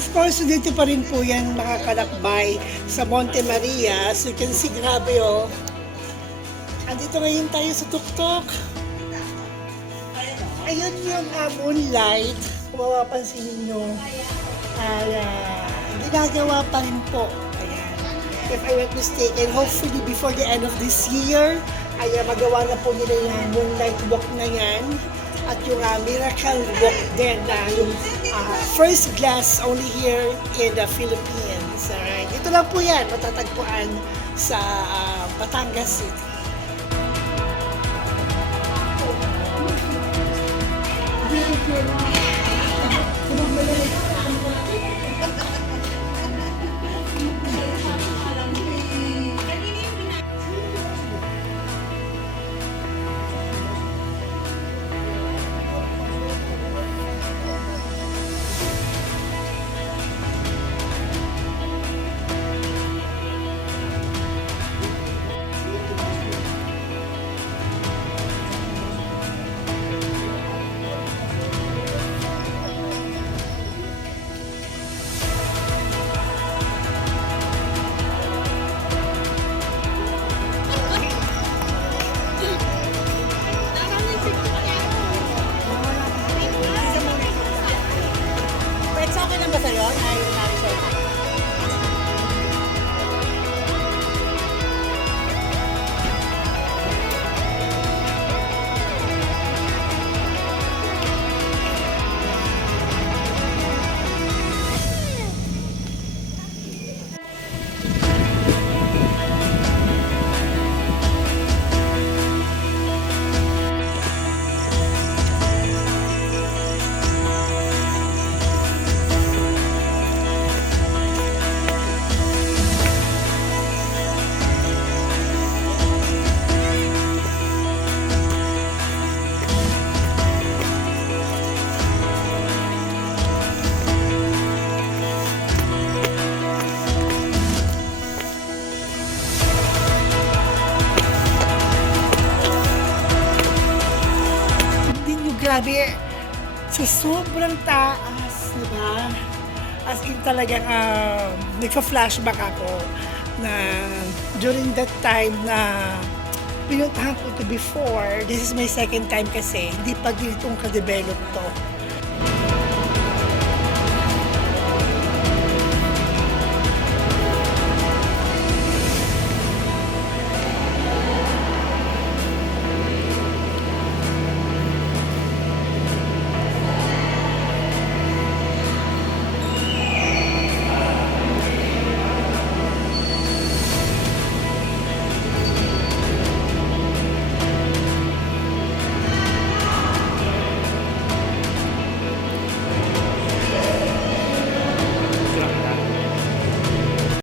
of course, dito pa rin po yan makakalakbay sa Monte Maria. So you can see, grabe oh. Andito ngayon tayo sa tuktok. Ayun yung moonlight. Kung mapapansin ninyo, ay ginagawa pa rin po. Ayan. If I'm not mistaken, hopefully before the end of this year, ay magawa na po nila yung moonlight walk na yan. At yung miracle walk din na yung first glass only here in the Philippines. Alright. Ito lang po yan, matatagpuan sa Batangas City. Grabe, sa sobrang taas, diba? As in talagang nagka-flashback ako na during that time na pinuntahan ko ito before. This is my second time kasi, hindi pa ganitong ka-develop to.